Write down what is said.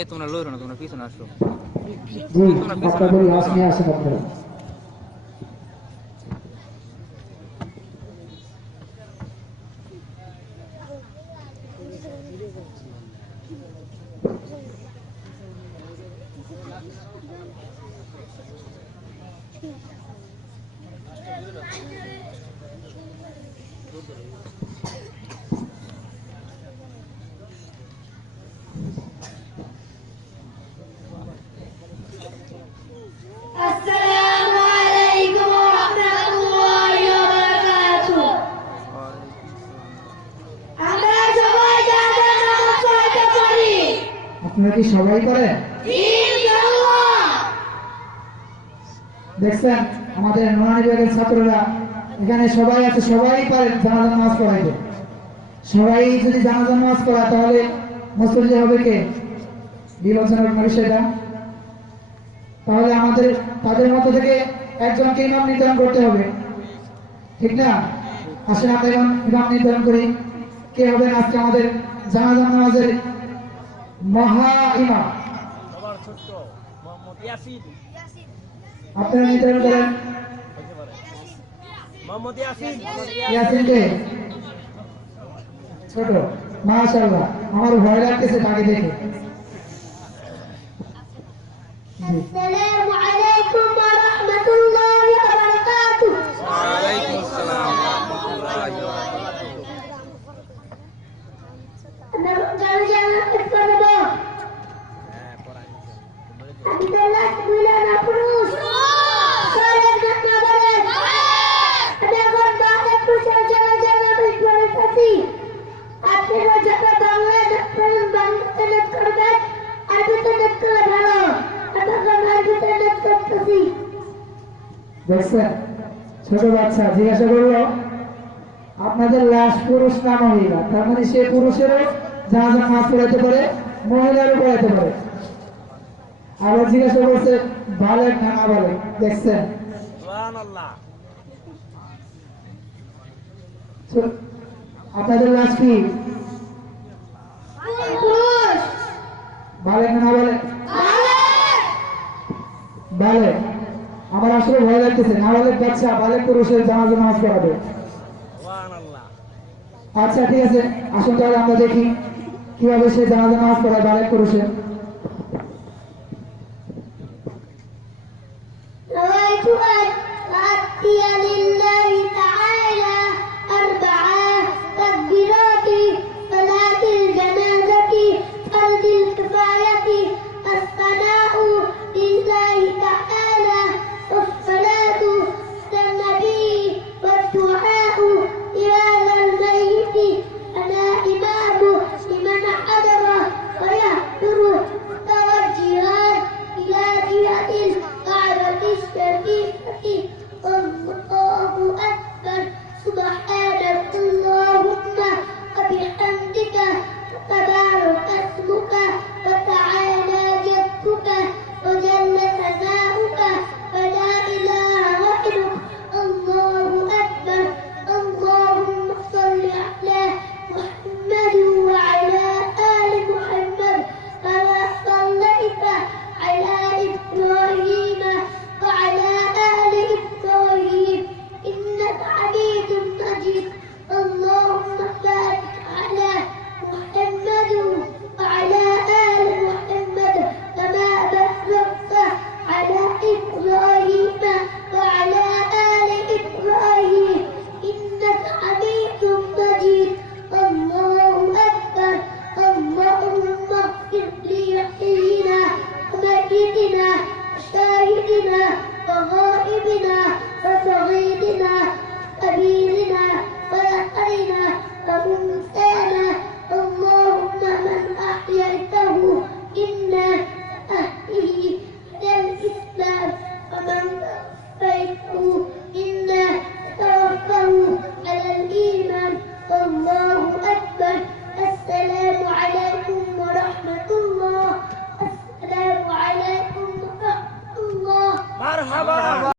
এই তোমরা লইরো না, তোমরা পিছনে আসো। জি আপনাদের লাশ নিয়ে আসেন আপনারা। আপনারা কি সবাই করেন? দেখছেন আমাদের নোয়ানী বিভাগের ছাত্ররা এখানে সবাই আছে, সবাই পারে জানাজা নামাজ পড়াইতে। সবাই যদি জানাজা নামাজ পড়ায় তাহলে মুসল্লি হবে কে? বিবেচনার বিষয়টা। তাহলে আমাদের তাদের মধ্যে থেকে একজনকে ইমাম নির্ধারণ করতে হবে, ঠিক না? আসলে আমরা ইমাম নির্ধারণ করি। কে হবেন আজকে আমাদের জানাজা নামাজের মহা ইমাম? আপনারা নির্ধারণ করেন। ইয়াসিনকে ছোট, মাশাআল্লাহ, আমার ভয় লাগতেছে তাকে দেখে। আসসালামু আলাইকুম ওয়া রাহমাতুল্লাহি ওয়া বারাকাতুহু। ওয়া আলাইকুম আসসালাম ওয়া রাহমাতুল্লাহি ওয়া বারাকাতুহু। দেখছেন ছোট বাচ্চা জিজ্ঞাসা করলো আপনাদের লাশ পুরুষ না মহিলা, তার মানে সে পুরুষেরও জানাজা নামাজ পড়াইতে পারে, মহিলারও পড়াইতে পারে। আবার জিজ্ঞাসা করছে বালেক না নাবালেক। দেখছেন আপনাদের লাশ কি বালেক না নাবালেক? বালেক। আমার আসলে ভয় লাগতেছে, নাবালেক বাচ্চা বালেক পুরুষের জানাজা নামাজ পড়াবে। আচ্ছা ঠিক আছে, আসুন তাহলে আমরা দেখি কিভাবে সে জানাজা নামাজ পড়ায় বালেক পুরুষের।